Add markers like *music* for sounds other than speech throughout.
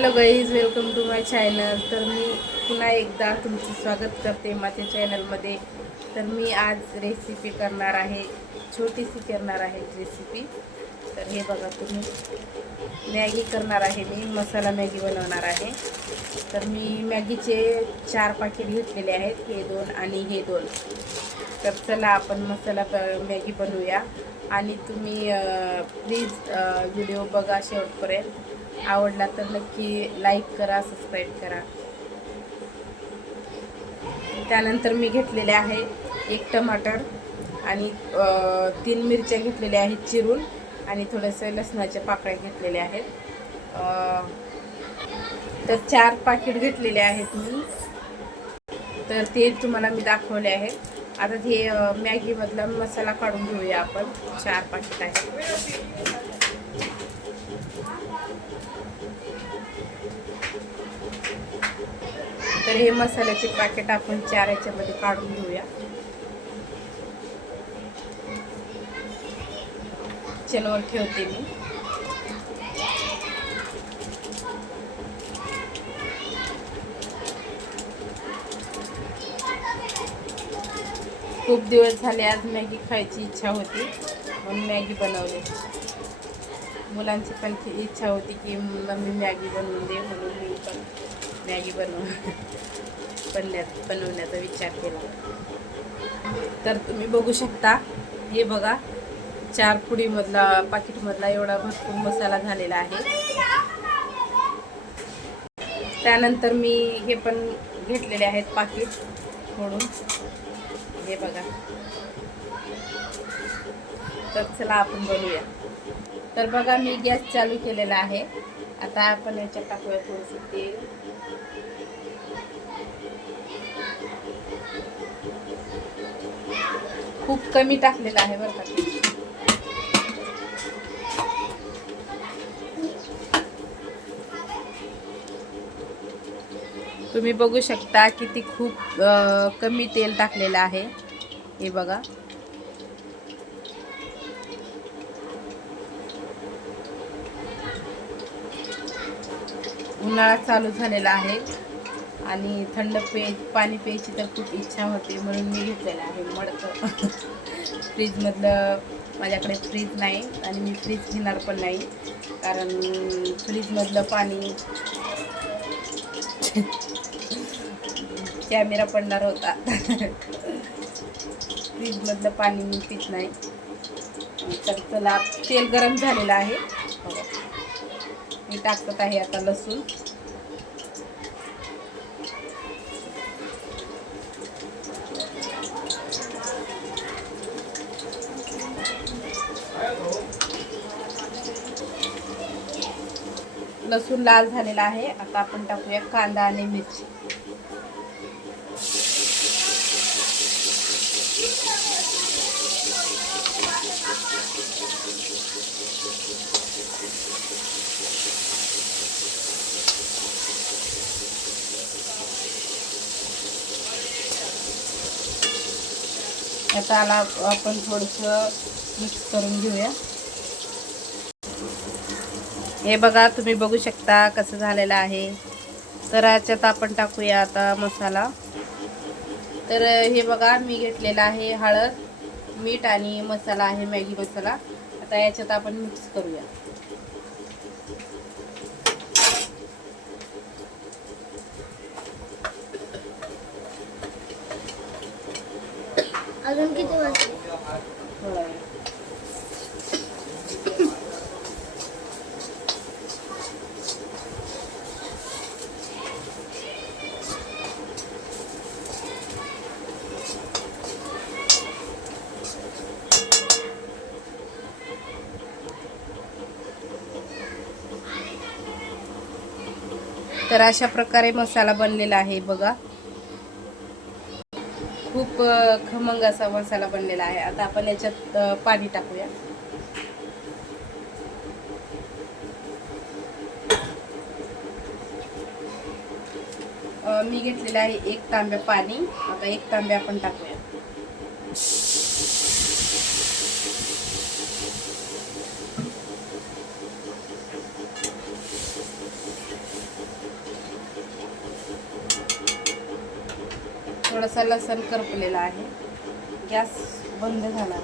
Hello guys welcome to my channel. तर मी पुन्हा एकदा तुमचं स्वागत करते माझ्या चॅनलमध्ये. तर मी आज रेसिपी करणार आहे छोटीशी करणार आहे रेसिपी तर हे बघा तुम्ही. मॅगी करणार आहे मी मसाला मॅगी बनवणार आहे. तर मी मॅगीचे चार पाकिट घेतलेले आहेत हे दोन आणि हे दोन. तर चला आपण मसाला मॅगी बनवूया. आणि तुम्ही प्लीज व्हिडिओ बघा शेवटपर्यंत. आवडला तर नक्की लाईक करा सबस्क्राईब करा. त्यानंतर मी घेतलेले आहे एक टमाटर आणि तीन मिरच्या घेतलेल्या आहेत चिरून आणि थोडंसं लसणाच्या पाकळ्या घेतलेल्या आहेत. तर चार पाकिट घेतलेले आहेत मी. तर ते तुम्हाला मी दाखवले आहे. आता ते मॅगीमधला मसाला काढून घेऊया आपण. चार पाकिट आहे तर हे मसाल्याचे पॅकेट आपण चार याच्यामध्ये काढून घेऊया. चलवर ठेवते मी. खूप दिवस झाले आज मॅगी खायची इच्छा होती म्हणून मॅगी बनवली. मुलांची पण इच्छा होती की मम्मी मॅगी बनवून दे म्हणून मी पण मॅगी बनव *laughs* बनण्यात बनवण्याचा विचार केला. तर तुम्ही बघू शकता हे बघा चार पुडीमधला पाकिटमधला एवढा भरपूर मसाला झालेला आहे. त्यानंतर मी हे पण घेतलेले आहेत पाकिट म्हणून हे बघा. तर चला आपण बनवूया. तर बघा मी गॅस चालू केलेला आहे. आता आपण याच्यात टाकूया थोडंसं तेल. खूप कमी टाकलेलं आहे बरं का. तुम्ही बघू शकता किती खूप कमी तेल टाकलेलं आहे. हे बघा. उन्हाळा चालू झालेला आहे. आणि थंड पे पाणी प्यायची तर खूप इच्छा होते म्हणून मी घेतलेलं आहे. मडकं. फ्रीजमधलं माझ्याकडे फ्रीज नाही आणि मी फ्रीज घेणार पण नाही. कारण फ्रीजमधलं पाणी कॅमेरा पडणार होता. फ्रीजमधलं पाणी मी पित नाही. तर चला तेल गरम झालेलं आहे. बघा. मी टाकत आहे आता लसूण. लसूण लाल झालेला आहे. आता आपण टाकूया कांदा आणि मिरची. आता आला आपण थोडंसं मिक्स करून घेऊया. हे बघा तुम्ही बघू शकता कसं झालेलं आहे. तर याच्यात आपण टाकूया आता मसाला. तर हे बघा मी घेतलेला आहे हळद मीठ आणि मसाला आहे मॅगी मसाला. आता याच्यात आपण मिक्स करूया. अजून किती वाजले? तर अशा प्रकारे मसाला बनलेला आहे बघा. खूप खमंग असा मसाला बनलेला आहे. आता आपण याच्यात पाणी टाकूया. मी घेतलेलं आहे एक तांब्या पाणी. आता एक तांब्या आपण टाकूया. थोडासा लसण करपलेला आहे. गॅस बंद झाला.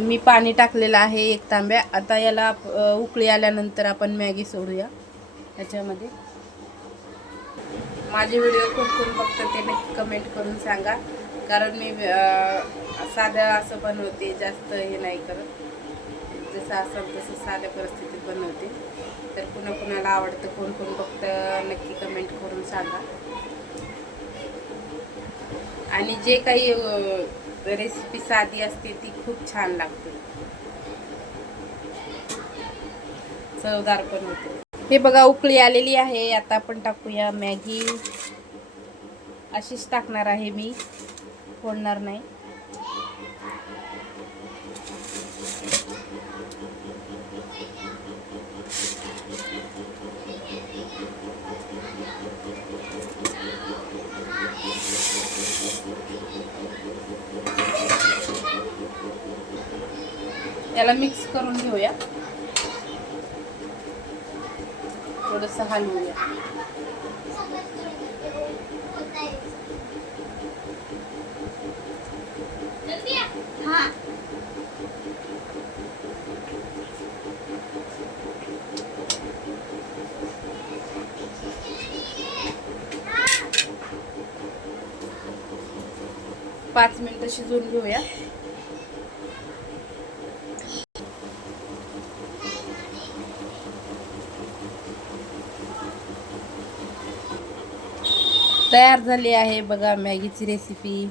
मी पाणी टाकलेलं आहे एक तांब्या. आता याला उकळी आल्यानंतर आपण मॅगी सोडूया. त्याच्यामध्ये. माझे व्हिडिओ कोण कोण बघतं ते नक्की कमेंट करून सांगा. कारण मी साधं असं बनवते जास्त हे नाही करत. जसं असेल तसं साध्या परिस्थितीत बनवते. तर पुन्हा कुणाला आवडतं कोण कोण बघतं नक्की कमेंट करून सांगा. आणि जे काही रेसिपी साधी असते ती खूप छान लागते. चवदार पण होते. हे बघा उकळी आलेली आहे. आता आपण टाकूया मॅगी. अशीच टाकणार आहे मी. फोडणार नाही. याला मिक्स करून घेऊया. थोडस हलवूया. पाच मिनिटं शिजवून घेऊया. तयार झाली आहे बघा मॅगीची रेसिपी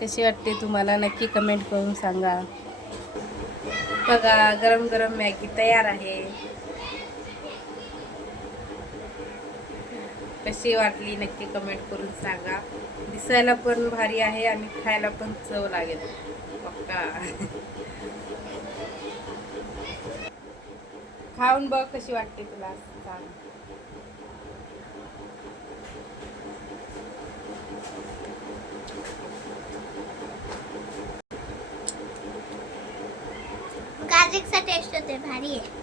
कशी वाटते तुम्हाला? नक्की कमेंट करून सांगा. बघा गरम गरम मॅगी तयार आहे. कशी वाटली नक्की कमेंट करून सांगा. दिसायला पण भारी आहे आणि खायला पण चव लागेल. पक्का. खाऊन बघ कशी वाटते तुला. सांग. गार्लिकचा टेस्ट होते भारी आहे.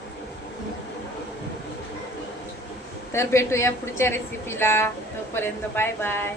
तर भेटूया पुढच्या रेसिपीला तोपर्यंत बाय बाय